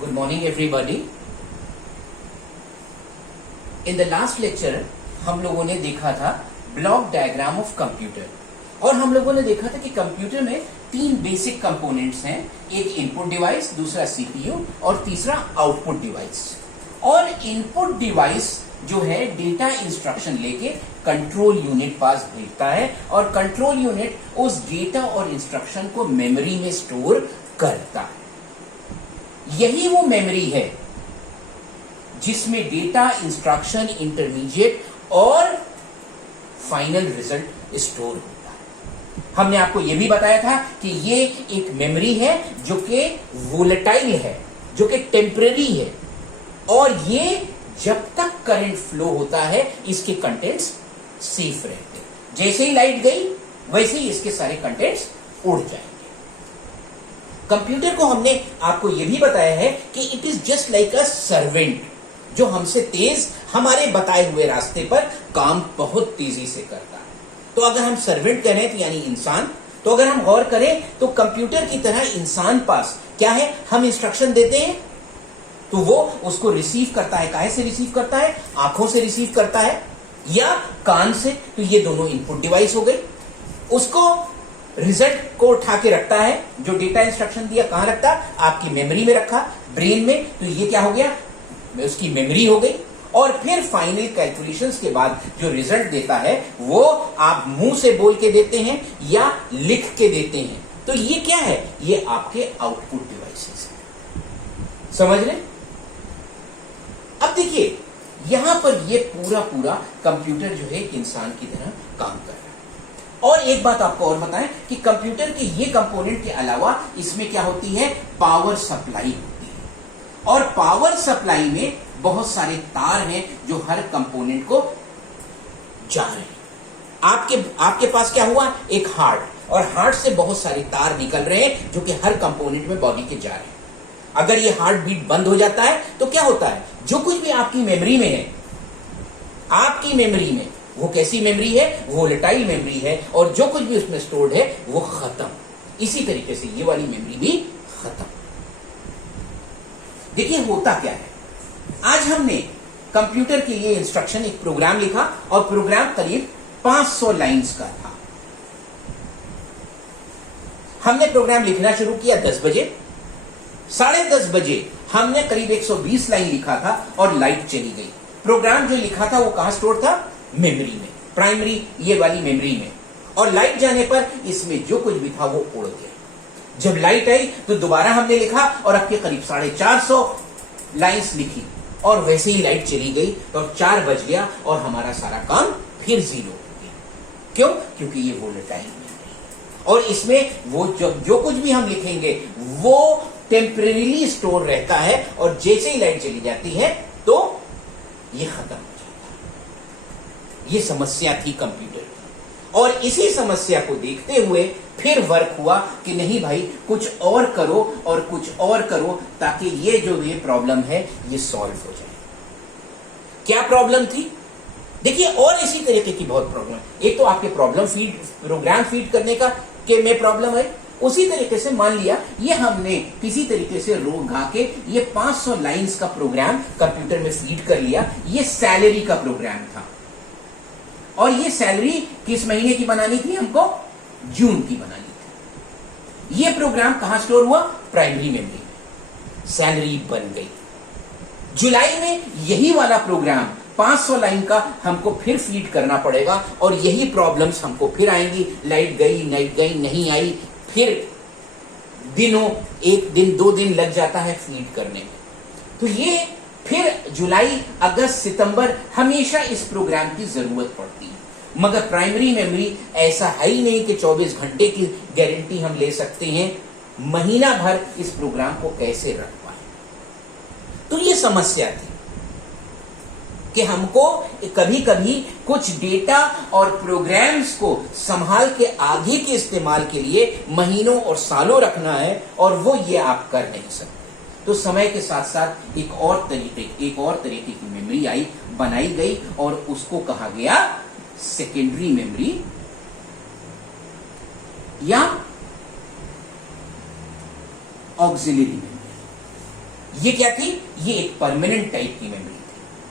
Good morning everybody. In the last lecture हम लोगों ने देखा था ब्लॉक डायग्राम ऑफ कंप्यूटर और हम लोगों ने देखा था कि कंप्यूटर में तीन बेसिक कंपोनेंट्स हैं, एक इनपुट डिवाइस, दूसरा सीपीयू और तीसरा आउटपुट डिवाइस। और इनपुट डिवाइस जो है डेटा इंस्ट्रक्शन लेके कंट्रोल यूनिट पास भेजता है और कंट्रोल यूनिट उस डेटा और इंस्ट्रक्शन को मेमोरी में स्टोर करता है। यही वो मेमोरी है जिसमें डेटा, इंस्ट्रक्शन, इंटरमीडिएट और फाइनल रिजल्ट स्टोर होता है। हमने आपको यह भी बताया था कि ये एक मेमोरी है जो कि वोलेटाइल है, जो कि टेम्परेरी है और ये जब तक करंट फ्लो होता है इसके कंटेंट्स सेफ रहते हैं। जैसे ही लाइट गई वैसे ही इसके सारे कंटेंट्स उड़ जाएंगे। कंप्यूटर को हमने आपको यह भी बताया है कि it is just like a servant जो हमसे तेज हमारे बताए हुए रास्ते पर काम बहुत तेजी से करता है। तो अगर हम सर्वेंट कह रहे हैं तो यानी इंसान, तो अगर हम गौर करें तो कंप्यूटर की तरह इंसान पास क्या है, हम इंस्ट्रक्शन देते हैं तो वो उसको रिसीव करता है। काहे से रिसीव करता है? आंखों से रिसीव करता है या कान से। तो ये दोनों इनपुट डिवाइस हो गई। उसको रिजल्ट को उठा के रखता है, जो डेटा इंस्ट्रक्शन दिया कहां रखता? आपकी मेमोरी में रखा, ब्रेन में। तो ये क्या हो गया? उसकी मेमोरी हो गई। और फिर फाइनल कैलकुलेशंस के बाद जो रिजल्ट देता है वो आप मुंह से बोल के देते हैं या लिख के देते हैं। तो ये क्या है? ये आपके आउटपुट डिवाइसेस है। समझ रहे? अब देखिए यहां पर ये पूरा कंप्यूटर जो है एक इंसान की तरह काम कर रहा है। और एक बात आपको और बताएं कि कंप्यूटर के ये कंपोनेंट के अलावा इसमें क्या होती है? पावर सप्लाई होती है। और पावर सप्लाई में बहुत सारे तार हैं जो हर कंपोनेंट को जा रहे हैं। आपके पास क्या हुआ? एक हार्ट, और हार्ट से बहुत सारे तार निकल रहे हैं जो कि हर कंपोनेंट में बॉडी के जा रहे हैं। अगर ये हार्ट बीट बंद हो जाता है तो क्या होता है? जो कुछ भी आपकी मेमोरी में है, आपकी मेमोरी में, वो कैसी मेमोरी है? वोलेटाइल मेमोरी है और जो कुछ भी उसमें स्टोर्ड है वो खत्म। इसी तरीके से ये वाली मेमोरी भी खत्म। देखिए होता क्या है, आज हमने कंप्यूटर के लिए इंस्ट्रक्शन, एक प्रोग्राम लिखा और प्रोग्राम करीब 500 लाइंस का था। हमने प्रोग्राम लिखना शुरू किया 10 बजे। 10:30 बजे हमने करीब 120 लाइन लिखा था और लाइट चली गई। प्रोग्राम जो लिखा था वो कहां स्टोर था? मेमोरी में, प्राइमरी ये वाली मेमोरी में। और लाइट जाने पर इसमें जो कुछ भी था वो उड़ गया। जब लाइट आई तो दोबारा हमने लिखा और अब के करीब 450 लाइंस लिखी और वैसे ही लाइट चली गई और 4 बज गया और हमारा सारा काम फिर जीरो हो गया। क्यों? क्योंकि ये वोलेटाइल मेमोरी और इसमें वो जो कुछ भी हम लिखेंगे वो टेम्परेरीली स्टोर रहता है और जैसे ही लाइट चली जाती है तो ये खत्म हो जाता है। ये समस्या थी कंप्यूटर की और इसी समस्या को देखते हुए फिर वर्क हुआ कि नहीं भाई कुछ और करो और कुछ और करो ताकि ये जो ये प्रॉब्लम है ये सॉल्व हो जाए। क्या प्रॉब्लम थी? देखिए और इसी तरीके की बहुत प्रॉब्लम। एक तो आपके प्रोग्राम फीड करने का के में प्रॉब्लम है। उसी तरीके से मान लिया ये हमने किसी तरीके से रो गा के ये 500 लाइंस का प्रोग्राम कंप्यूटर में फीड कर लिया। ये सैलरी का प्रोग्राम था और ये सैलरी किस महीने की बनानी थी? हमको जून की बनानी थी। ये प्रोग्राम कहां स्टोर हुआ? प्राइमरी मेमोरी में। सैलरी बन गई। जुलाई में यही वाला प्रोग्राम 500 लाइन का हमको फिर फीड करना पड़ेगा और यही प्रॉब्लम्स हमको फिर आएंगी। लाइट गई नहीं आई, फिर दिनों, 1 दिन 2 दिन लग जाता है फीड करने में। तो ये फिर जुलाई, अगस्त, सितंबर हमेशा इस प्रोग्राम की जरूरत पड़ती है। मगर प्राइमरी मेमोरी ऐसा है ही नहीं कि 24 घंटे की गारंटी हम ले सकते हैं। महीना भर इस प्रोग्राम को कैसे रख पाए? तो ये समस्या थी कि हमको कभी कभी कुछ डेटा और प्रोग्राम्स को संभाल के आगे के इस्तेमाल के लिए महीनों और सालों रखना है और वो ये आप कर नहीं सकते। तो समय के साथ साथ एक और तरीके की मेमोरी बनाई गई और उसको कहा गया सेकेंडरी मेमोरी या ऑक्सिलरी मेमोरी। ये क्या थी? ये एक परमानेंट टाइप की मेमोरी थी।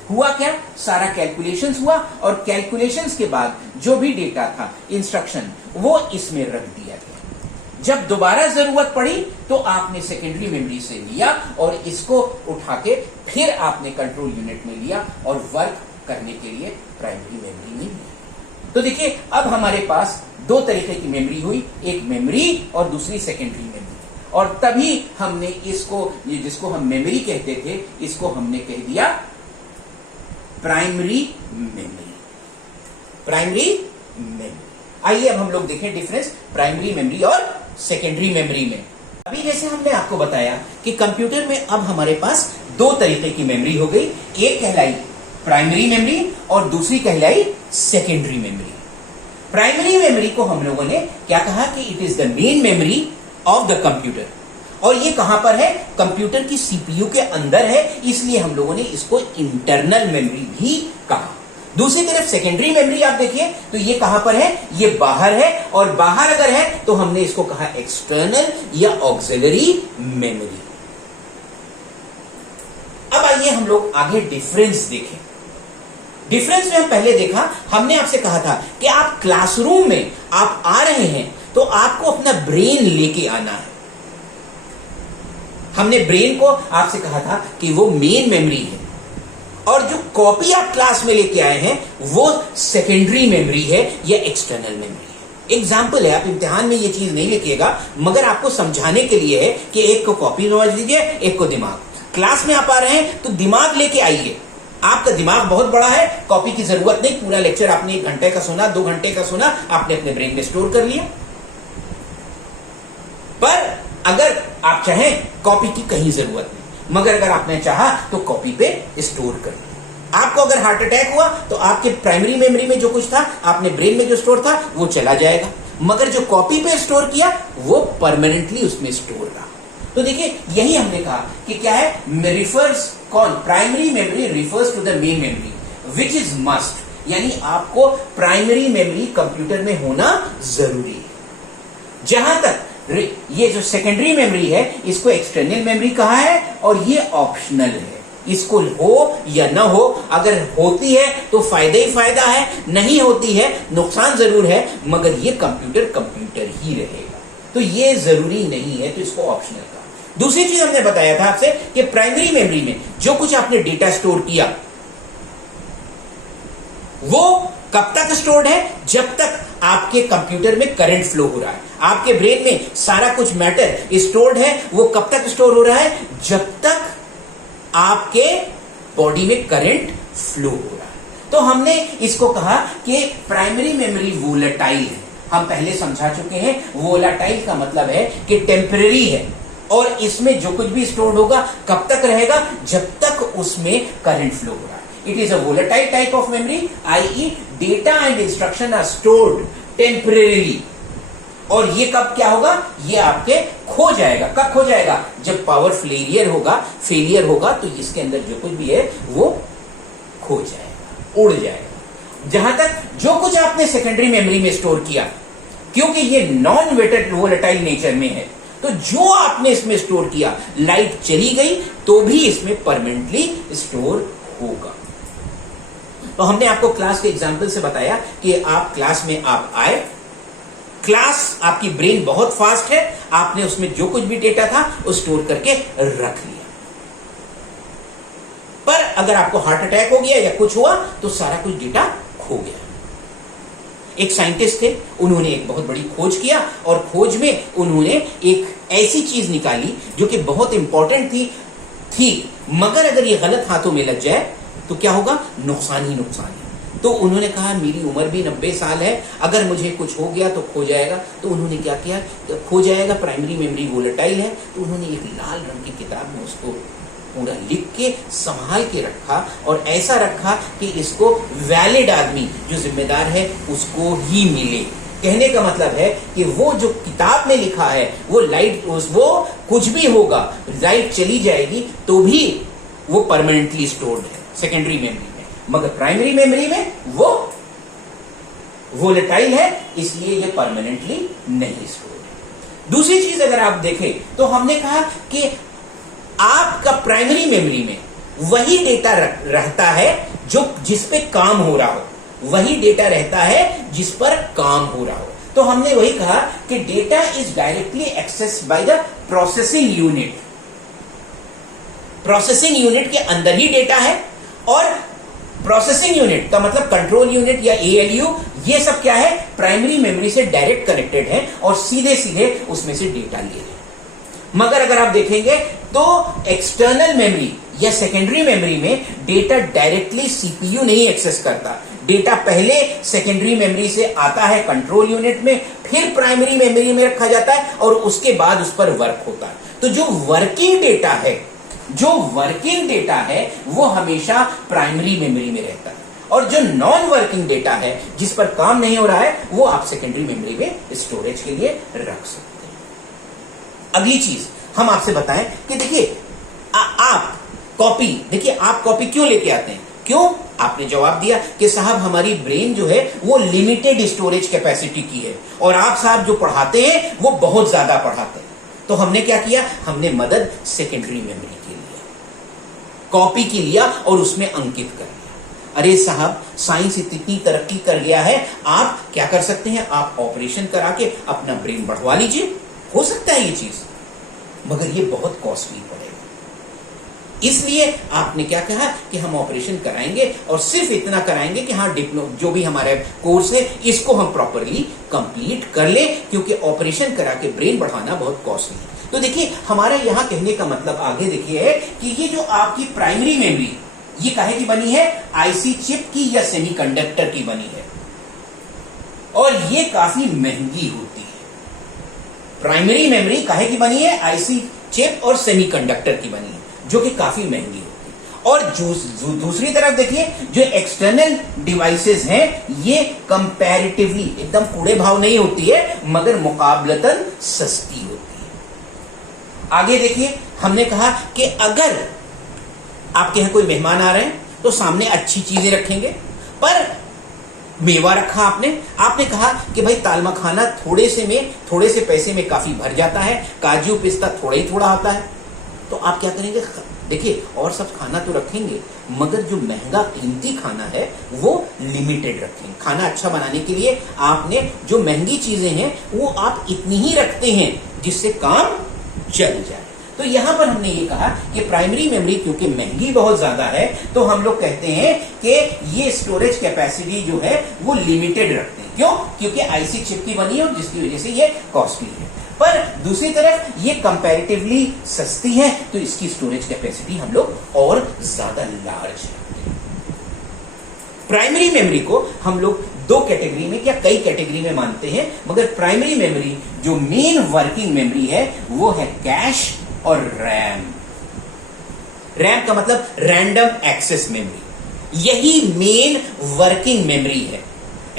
हुआ क्या? सारा कैलकुलेशंस हुआ और कैलकुलेशंस के बाद जो भी डेटा था, इंस्ट्रक्शन, वो इसमें रख दिया गया। जब दोबारा जरूरत पड़ी तो आपने सेकेंडरी मेमोरी से लिया और इसको उठा के फिर आपने कंट्रोल यूनिट में लिया और वर्क करने के लिए प्राइमरी मेमोरी में लिया। तो देखिए, अब हमारे पास दो तरीके की मेमोरी हुई, एक मेमोरी और दूसरी सेकेंडरी मेमोरी। और तभी हमने इसको, जिसको हम मेमोरी कहते थे, इसको हमने कह दिया प्राइमरी मेमोरी। Primary memory. आइए अब हम लोग देखें डिफरेंस प्राइमरी मेमोरी और सेकेंडरी मेमोरी में। अभी जैसे हमने आपको बताया कि कंप्यूटर में अब हमारे पास दो तरीके की मेमोरी हो गई, एक कहलाई प्राइमरी मेमोरी और दूसरी कहलाई सेकेंडरी मेमोरी। प्राइमरी मेमोरी को हम लोगों ने क्या कहा कि it is the main memory of the computer, और ये कहां पर है? कंप्यूटर की सीपीयू के अंदर है, इसलिए हम लोगों ने इसको इंटरनल मेमोरी भी कहा। दूसरी तरफ सेकेंडरी मेमोरी आप देखिए तो ये कहां पर है? ये बाहर है, और बाहर अगर है तो हमने इसको कहा एक्सटर्नल या ऑक्सिलरी मेमोरी। अब आइए हम लोग आगे डिफरेंस देखें। डिफरेंस में हम पहले देखा, हमने आपसे कहा था कि आप क्लासरूम में आप आ रहे हैं तो आपको अपना ब्रेन लेके आना है। हमने ब्रेन को आपसे कहा था कि वो मेन मेमोरी है, और जो कॉपी आप क्लास में लेके आए हैं वो सेकेंडरी मेमोरी है या एक्सटर्नल मेमोरी है। एग्जाम्पल है, आप इम्तिहान में ये चीज नहीं लिखिएगा, मगर आपको समझाने के लिए है कि एक को कॉपी समझ लीजिए, एक को दिमाग। क्लास में आप आ रहे हैं तो दिमाग लेके आइए। आपका दिमाग बहुत बड़ा है, कॉपी की जरूरत नहीं। पूरा लेक्चर आपने 1 घंटे का सुना, 2 घंटे का सुना, आपने अपने ब्रेन में स्टोर कर लिया। पर अगर आप चाहें, कॉपी की कहीं जरूरत नहीं, मगर अगर आपने चाहा तो कॉपी पे स्टोर कर लिया। आपको अगर हार्ट अटैक हुआ तो आपके प्राइमरी मेमोरी में जो कुछ था, आपने ब्रेन में जो स्टोर था, वो चला जाएगा, मगर जो कॉपी पे स्टोर किया वो परमानेंटली उसमें स्टोर रहा। तो देखिए, यही हमने कहा कि क्या है, रिफर्स कौन? Primary memory refers to the main memory which is must, यानी आपको प्राइमरी मेमोरी कंप्यूटर में होना जरूरी है। जहां तक ये जो सेकेंडरी मेमोरी है, इसको एक्सटर्नल मेमोरी कहा है, और ये ऑप्शनल है। इसको हो या ना हो, अगर होती है तो फायदा ही फायदा है, नहीं होती है नुकसान जरूर है, मगर ये कंप्यूटर ही रहेगा। तो ये जरूरी नहीं है, तो इसको ऑप्शनल कहा। दूसरी चीज हमने बताया था आपसे कि प्राइमरी मेमोरी में जो कुछ आपने डेटा स्टोर किया वो कब तक स्टोर्ड है? जब तक आपके कंप्यूटर में करंट फ्लो हो रहा है। आपके ब्रेन में सारा कुछ मैटर स्टोर्ड है, वो कब तक स्टोर हो रहा है? जब तक आपके बॉडी में करंट फ्लो हो रहा है। तो हमने इसको कहा कि प्राइमरी मेमोरी वोलेटाइल है। हम पहले समझा चुके हैं, वोलेटाइल का मतलब है कि टेम्परेरी है, और इसमें जो कुछ भी स्टोर्ड होगा कब तक रहेगा? जब तक उसमें करंट फ्लो हो रहा है। It is a volatile type of memory, i.e. data and instruction are stored temporarily. और ये कब क्या होगा? ये आपके खो जाएगा। कब खो जाएगा? जब पावर फेलियर होगा तो इसके अंदर जो कुछ भी है वो खो जाएगा, उड़ जाएगा। जहां तक जो कुछ आपने सेकेंडरी मेमोरी में स्टोर किया, क्योंकि ये नॉन वोलेटाइल नेचर में है, तो जो आपने इसमें स्टोर किया, लाइट चली गई तो भी इसमें परमानेंटली स्टोर होगा। तो हमने आपको क्लास के एग्जाम्पल से बताया कि आप क्लास में आप आए, क्लास आपकी ब्रेन बहुत फास्ट है, आपने उसमें जो कुछ भी डेटा था वो स्टोर करके रख लिया। पर अगर आपको हार्ट अटैक हो गया या कुछ हुआ तो सारा कुछ डेटा खो गया। एक साइंटिस्ट थे, उन्होंने एक बहुत बड़ी खोज किया, और खोज में उन्होंने एक ऐसी चीज निकाली जो कि बहुत इंपॉर्टेंट थी, मगर अगर ये गलत हाथों में लग जाए तो क्या होगा? नुकसान ही नुकसान है। तो उन्होंने कहा, मेरी उम्र भी 90 साल है, अगर मुझे कुछ हो गया तो खो जाएगा। तो उन्होंने क्या किया? खो जाएगा, प्राइमरी मेमोरी वोलेटाइल है, तो उन्होंने एक लाल रंग की किताब में उसको पूरा लिख के संभाल के रखा, और ऐसा रखा कि इसको वैलिड आदमी जो जिम्मेदार है उसको ही मिले। कहने का मतलब है कि वो जो किताब में लिखा है वो वो कुछ भी होगा, लाइट चली जाएगी तो भी वो परमानेंटली स्टोर्ड है सेकेंडरी मेमोरी में, मगर प्राइमरी मेमोरी में वो वोलेटाइल है, इसलिए ये परमानेंटली नहीं स्टोर्ड है। दूसरी चीज अगर आप देखें तो हमने कहा कि आपका प्राइमरी मेमोरी में वही डेटा रहता है जो जिस पे काम हो रहा हो, वही डेटा रहता है जिस पर काम हो रहा हो। तो हमने वही कहा कि data is directly accessed by the processing unit. Processing unit के अंदर ही डेटा है, और प्रोसेसिंग यूनिट का मतलब कंट्रोल यूनिट या एएलयू, ये सब क्या है, प्राइमरी मेमोरी से डायरेक्ट कनेक्टेड है और सीधे सीधे उसमें से डेटा ले रहे हैं। मगर अगर आप देखेंगे तो एक्सटर्नल मेमोरी या सेकेंडरी मेमोरी में डेटा डायरेक्टली सीपीयू नहीं एक्सेस करता। डेटा पहले सेकेंडरी मेमोरी से आता है कंट्रोल यूनिट में, फिर प्राइमरी मेमोरी में रखा जाता है और उसके बाद उस पर वर्क होता है। तो जो वर्किंग डेटा है वो हमेशा प्राइमरी मेमोरी में रहता है, और जो नॉन वर्किंग डेटा है जिस पर काम नहीं हो रहा है वो आप सेकेंडरी मेमोरी में स्टोरेज के लिए रख सकते हैं। अगली चीज हम आपसे बताएं कि देखिए आप कॉपी क्यों लेके आते हैं? क्यों? आपने जवाब दिया कि साहब हमारी ब्रेन जो है वो लिमिटेड स्टोरेज कैपेसिटी की है, और आप साहब जो पढ़ाते हैं वो बहुत ज्यादा पढ़ाते हैं। तो हमने क्या किया, हमने मदद सेकेंडरी मेमोरी की लिया, कॉपी की लिया और उसमें अंकित कर दिया। अरे साहब साइंस इतनी तरक्की कर गया है, आप क्या कर सकते हैं, आप ऑपरेशन करा के अपना ब्रेन बढ़वा लीजिए, हो सकता है ये चीज, मगर ये बहुत कॉस्टली पड़ेगा। इसलिए आपने क्या कहा कि हम ऑपरेशन कराएंगे और सिर्फ इतना कराएंगे कि हाँ जो भी हमारा कोर्स है इसको हम प्रॉपरली कंप्लीट कर ले, क्योंकि ऑपरेशन करा के ब्रेन बढ़ाना बहुत कॉस्टली है। तो देखिए हमारा यहां कहने का मतलब आगे देखिए है कि ये जो आपकी प्राइमरी मेमोरी ये काहे की बनी है, आईसी चिप की या सेमीकंडक्टर की बनी है, और ये काफी महंगी होती है। प्राइमरी मेमोरी काहे की बनी है, आईसी चिप और सेमीकंडक्टर की बनी है, जो कि काफी महंगी होती है। और दूसरी तरफ देखिए जो एक्सटर्नल डिवाइसेस हैं ये कंपैरेटिवली एकदम कूड़े भाव नहीं होती है, मगर मुकाबलतन सस्ती होती है। आगे देखिए हमने कहा कि अगर आपके यहां कोई मेहमान आ रहे हैं तो सामने अच्छी चीजें रखेंगे, पर मेवा रखा आपने कहा कि भाई ताल मखाना थोड़े से पैसे में काफी भर जाता है, काजू पिस्ता थोड़ा ही थोड़ा आता है, तो आप क्या करेंगे, देखिए और सब खाना तो रखेंगे मगर जो महंगा कीमती खाना है वो लिमिटेड रखेंगे। खाना अच्छा बनाने के लिए आपने जो महंगी चीजें हैं वो आप इतनी ही रखते हैं जिससे काम चल जाए। तो यहां पर हमने ये कहा कि प्राइमरी मेमोरी क्योंकि महंगी बहुत ज्यादा है, तो हम लोग कहते हैं कि ये स्टोरेज कैपेसिटी जो है वो लिमिटेड रखते हैं। क्यों? क्योंकि आईसी चिप की बनी है और जिसकी वजह से ये कॉस्टली है। पर दूसरी तरफ ये कंपैरेटिवली सस्ती है, तो इसकी स्टोरेज कैपेसिटी हम लोग और ज्यादा लार्ज है। प्राइमरी मेमोरी को हम लोग दो कैटेगरी में या कई कैटेगरी में मानते हैं, मगर प्राइमरी मेमोरी जो मेन वर्किंग मेमोरी है वो है कैश और रैम। रैम का मतलब रैंडम एक्सेस मेमोरी, यही मेन वर्किंग मेमोरी है।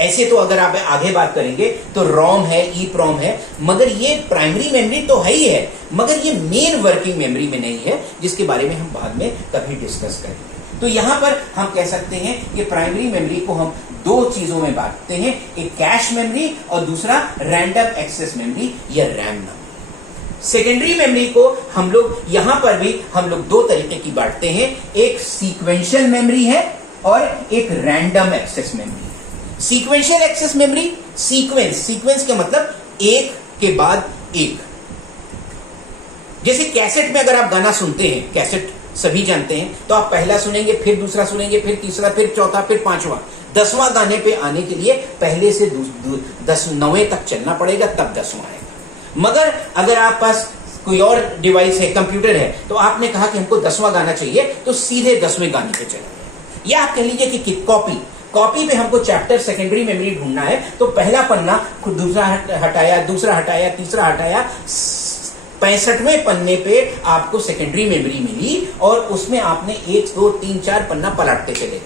ऐसे तो अगर आप आगे बात करेंगे तो रोम है, ईप्रोम है, मगर ये प्राइमरी मेमोरी तो है ही है, मगर ये मेन वर्किंग मेमोरी में नहीं है, जिसके बारे में हम बाद में कभी डिस्कस करेंगे। तो यहां पर हम कह सकते हैं कि प्राइमरी मेमोरी को हम दो चीजों में बांटते हैं, एक कैश मेमोरी और दूसरा रैंडम एक्सेस मेमोरी या रैम नाम। सेकेंडरी मेमोरी को हम लोग यहां पर भी हम लोग दो तरीके की बांटते हैं, एक सीक्वेंशियल मेमोरी है और एक random access memory. Sequential access memory, sequence का मतलब एक के बाद एक। जैसे कैसेट में अगर आप गाना सुनते हैं, कैसेट सभी जानते हैं, तो आप पहला सुनेंगे, फिर दूसरा सुनेंगे, फिर तीसरा, फिर चौथा, फिर पांचवा, 10वां गाने पे आने के लिए पहले से 9वें तक चलना पड़ेगा, तब 10वां आएगा। मगर अगर आप पास कोई और डिवाइस है, कंप्यूटर है, तो आपने कहा कि हमको 10वां गाना चाहिए, तो सीधे 10वें गाने पे चलेंगे। या आप कह लीजिए कि कॉपी पे हमको चैप्टर सेकेंडरी मेमोरी ढूंढना है, तो पहला पन्ना दूसरा हटाया, दूसरा हटाया, तीसरा हटाया, 65वें पन्ने पे आपको सेकेंडरी मेमोरी मिली और उसमें आपने 1 2 3 4 पन्ना पलटते चले गए।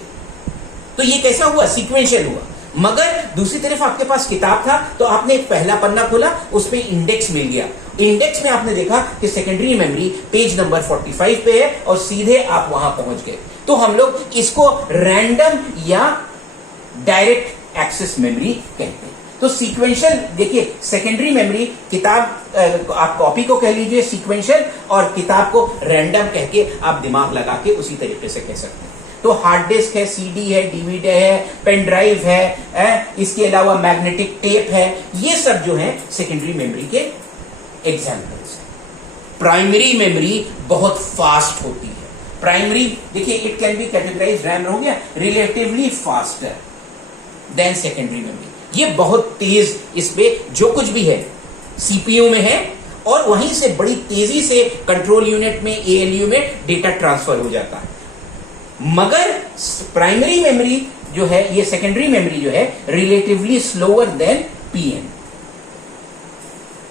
तो ये कैसा हुआ? सीक्वेंशियल हुआ। मगर दूसरी तरफ आपके पास किताब था, तो आपने एक पहला पन्ना खोला, उस पे इंडेक्स मिल गया, इंडेक्स में आपने देखा कि सेकेंडरी मेमोरी पेज नंबर 45 पे है और सीधे आप वहां पहुंच गए। तो हम लोग इसको रैंडम या डायरेक्ट एक्सेस मेमोरी कहते हैं। तो सीक्वेंशियल, देखिए सेकेंडरी मेमोरी किताब आप कॉपी को कह लीजिए सीक्वेंशियल, और किताब को रैंडम कह के आप दिमाग लगा के उसी तरीके से कह सकते हैं। तो हार्ड डिस्क है, सीडी है, डीवीडी है, पेन ड्राइव है, इसके अलावा मैग्नेटिक टेप है, ये सब जो है सेकेंडरी मेमोरी के एग्जाम्पल्स हैं। प्राइमरी मेमोरी बहुत फास्ट होती है। प्राइमरी देखिए, it can be categorize, RAM हो गया, relatively faster than secondary memory. ये बहुत तेज, इस पे जो कुछ भी है सीपीयू में है, और वहीं से बड़ी तेजी से कंट्रोल यूनिट में, एएलयू में डेटा ट्रांसफर हो जाता है। मगर प्राइमरी मेमोरी जो है, ये सेकेंडरी मेमोरी जो है, रिलेटिवली स्लोअर देन पीएन,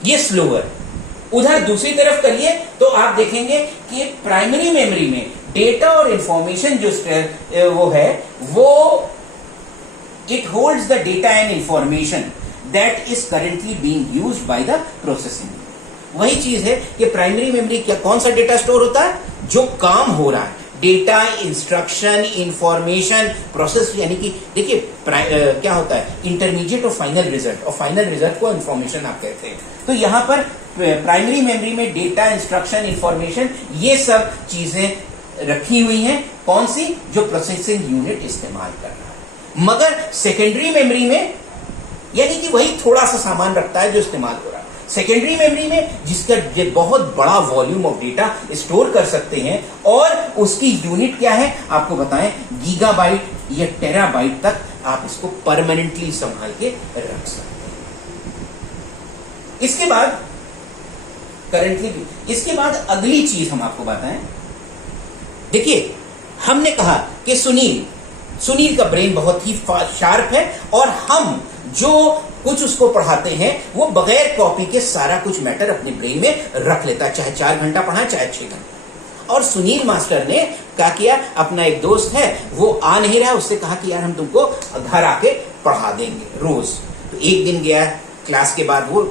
ये स्लोअर। उधर दूसरी तरफ करिए तो आप देखेंगे कि प्राइमरी मेमोरी में डेटा और इंफॉर्मेशन जो वो है, वो it holds the data and information that is currently being used by the processing. वही चीज है कि प्राइमरी मेमोरी क्या, कौन सा डेटा स्टोर होता है, जो काम हो रहा है, डेटा, इंस्ट्रक्शन, इंफॉर्मेशन, प्रोसेस, यानी कि देखिए क्या होता है, इंटरमीडिएट और फाइनल रिजल्ट, और फाइनल रिजल्ट को इंफॉर्मेशन आप कहते हैं। तो यहां पर प्राइमरी मेमोरी में डेटा, इंस्ट्रक्शन, इंफॉर्मेशन, ये सब चीजें रखी हुई हैं। कौन सी, जो प्रोसेसिंग यूनिट इस्तेमाल कर रहा है। मगर सेकेंडरी मेमोरी में, यानी कि वही थोड़ा सा सामान रखता है जो इस्तेमाल हो रहा है। सेकेंडरी मेमोरी में जिसका बहुत बड़ा वॉल्यूम ऑफ डेटा स्टोर कर सकते हैं, और उसकी यूनिट क्या है आपको बताएं, गीगाबाइट या टेराबाइट तक आप इसको परमानेंटली संभाल के रख सकते हैं। इसके बाद करंटली, इसके बाद अगली चीज हम आपको बताएं। देखिए, हमने कहा कि सुनील का ब्रेन बहुत ही शार्प है, और हम जो कुछ उसको पढ़ाते हैं वो बगैर कॉपी के सारा कुछ मैटर अपने ब्रेन में रख लेता है, चाहे 4 घंटा पढ़ा, चाहे 6 घंटा। और सुनील मास्टर ने क्या किया, अपना एक दोस्त है वो आ नहीं रहा, उससे कहा कि यार हम तुमको घर आके पढ़ा देंगे रोज। तो एक दिन गया, क्लास के बाद वो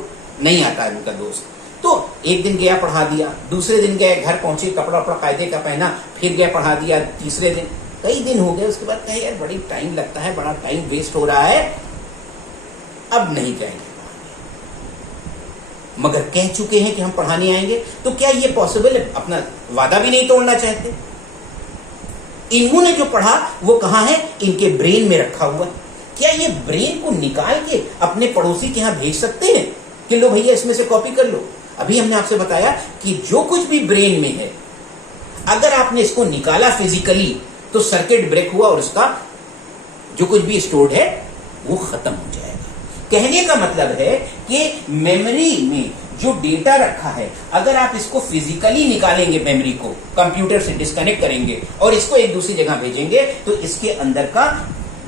नहीं आता है उनका दोस्त, तो एक दिन गया पढ़ा दिया, दूसरे दिन गए, घर पहुंचे, कपड़ा वपड़ा कायदे का पहना, फिर गया पढ़ा दिया, तीसरे दिन, कई दिन हो गए। उसके बाद कहे यार बड़ी टाइम लगता है, बड़ा टाइम वेस्ट हो रहा है, अब नहीं जाएंगे। मगर कह चुके हैं कि हम पढ़ाने आएंगे, तो क्या ये पॉसिबल है? अपना वादा भी नहीं तोड़ना चाहते। इन्होंने जो पढ़ा वो कहां है, इनके ब्रेन में रखा हुआ। क्या ये ब्रेन को निकाल के अपने पड़ोसी के यहां भेज सकते हैं कि लो भैया इसमें से कॉपी कर लो? अभी हमने आपसे बताया कि जो कुछ भी ब्रेन में है, अगर आपने इसको निकाला फिजिकली तो सर्किट ब्रेक हुआ और उसका जो कुछ भी स्टोर्ड है वो खत्म हो जाएगा। कहने का मतलब है कि मेमोरी में जो डेटा रखा है, अगर आप इसको फिजिकली निकालेंगे, मेमोरी को कंप्यूटर से डिस्कनेक्ट करेंगे और इसको एक दूसरी जगह भेजेंगे, तो इसके अंदर का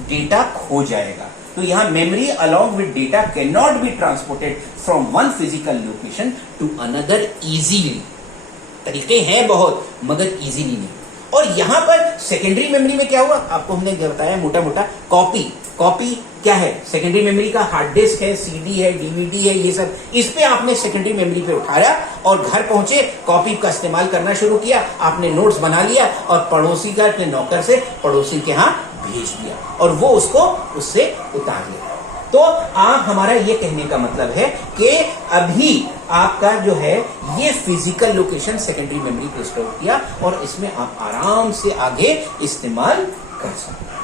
डेटा खो जाएगा। तो यहां memory along with data can not be transported from one physical location to another easily. तरीके हैं बहुत, मगर इजीली नहीं। और यहां पर सेकेंडरी मेमोरी में क्या हुआ, आपको हमने बताया मोटा मोटा, कॉपी क्या है, सेकेंडरी मेमोरी का हार्ड डिस्क है, सीडी है, डीवीडी है, ये सब, इस पे आपने सेकेंडरी मेमोरी पे उठाया और घर पहुंचे, कॉपी का इस्तेमाल करना शुरू किया, आपने नोट्स बना लिया और पड़ोसी का, अपने नौकर से पड़ोसी के यहां भेज दिया और वो उसको उससे उतार लिया। तो आप, हमारा ये कहने का मतलब है कि अभी आपका जो है ये फिजिकल लोकेशन सेकेंडरी मेमोरी पे स्टोर किया और इसमें आप आराम से आगे इस्तेमाल कर सकते हैं।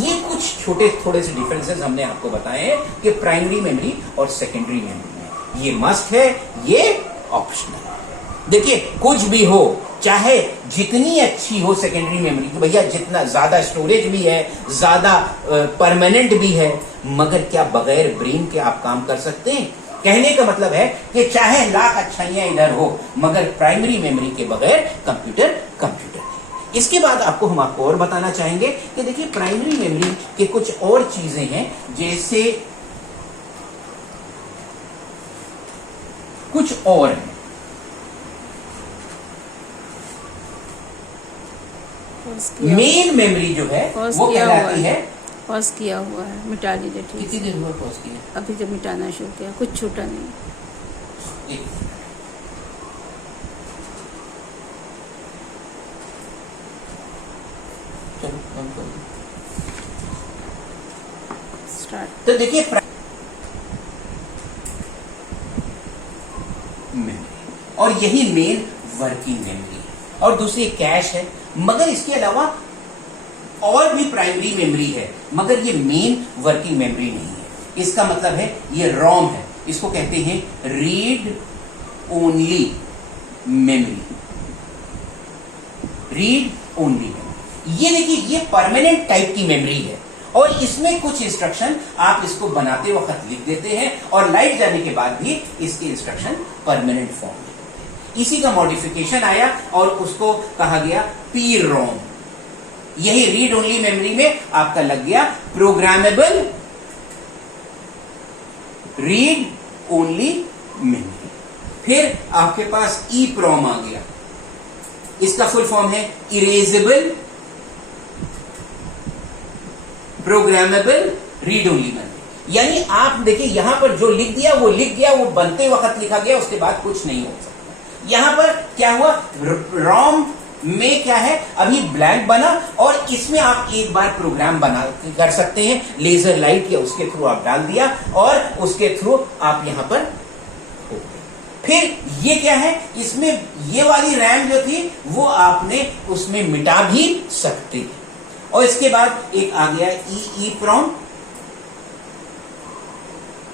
ये कुछ छोटे थोड़े से डिफरेंसेस हमने आपको बताए हैं कि प्राइमरी मेमोरी और सेकेंडरी मेमोरी में। ये मस्ट है, ये ऑप्शनल है। देखिए, कुछ भी हो, चाहे जितनी अच्छी हो सेकेंडरी मेमोरी, तो भैया जितना ज्यादा स्टोरेज भी है, ज्यादा परमानेंट भी है, मगर क्या बगैर ब्रेन के आप काम कर सकते हैं? कहने का मतलब है कि चाहे लाख अच्छाइयां इधर हो, मगर प्राइमरी मेमोरी के बगैर कंप्यूटर नहीं। इसके बाद हम आपको और बताना चाहेंगे कि देखिए प्राइमरी मेमोरी के कुछ और चीजें हैं, जैसे कुछ और है। मेन मेमोरी जो है वो कहलाती है, पॉज किया हुआ है, मिटा लीजिए। ठीक, कितनी देर हुआ पॉज किया? अभी जब मिटाना शुरू किया, कुछ छूटा नहीं। चलो कम कर दो। स्टार्ट। तो देखिए और यही मेन वर्किंग मेमोरी है। और दूसरी कैश है, मगर इसके अलावा और भी प्राइमरी मेमोरी है, मगर ये मेन वर्किंग मेमोरी नहीं है। इसका मतलब है ये रोम है, इसको कहते हैं read only memory. Read only memory, ये देखिए ये परमानेंट टाइप की मेमोरी है और इसमें कुछ इंस्ट्रक्शन आप इसको बनाते वक्त लिख देते हैं और लाइट जाने के बाद भी इसके इंस्ट्रक्शन परमानेंट फॉर्म में होते हैं। इसी का मॉडिफिकेशन आया और उसको कहा गया पी रोम। यही रीड ओनली मेमोरी में आपका लग गया प्रोग्रामेबल रीड ओनली मेमोरी। फिर आपके पास ई प्रोम आ गया, इसका फुल फॉर्म है erasable programmable read only memory. यानी आप देखिए यहां पर जो लिख दिया वो लिख गया, वो बनते वक्त लिखा गया, उसके बाद कुछ नहीं हो सकता। यहां पर क्या हुआ, रोम में क्या है अभी ब्लैंक बना और इसमें आप एक बार प्रोग्राम बना कर सकते हैं, लेजर लाइट या उसके थ्रू आप डाल दिया और उसके थ्रू आप यहां पर हो गए। फिर ये क्या है, इसमें ये वाली रैम जो थी वो आपने उसमें मिटा भी सकते हैं। और इसके बाद एक आ गया ई प्रोम,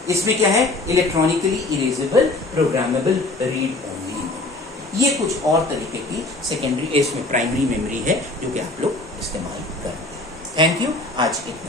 इसमें क्या है electronically erasable programmable read only. ये कुछ और तरीके की सेकेंडरी इसमें प्राइमरी मेमोरी है जो कि आप लोग इस्तेमाल करते हैं। थैंक यू, आज इतना।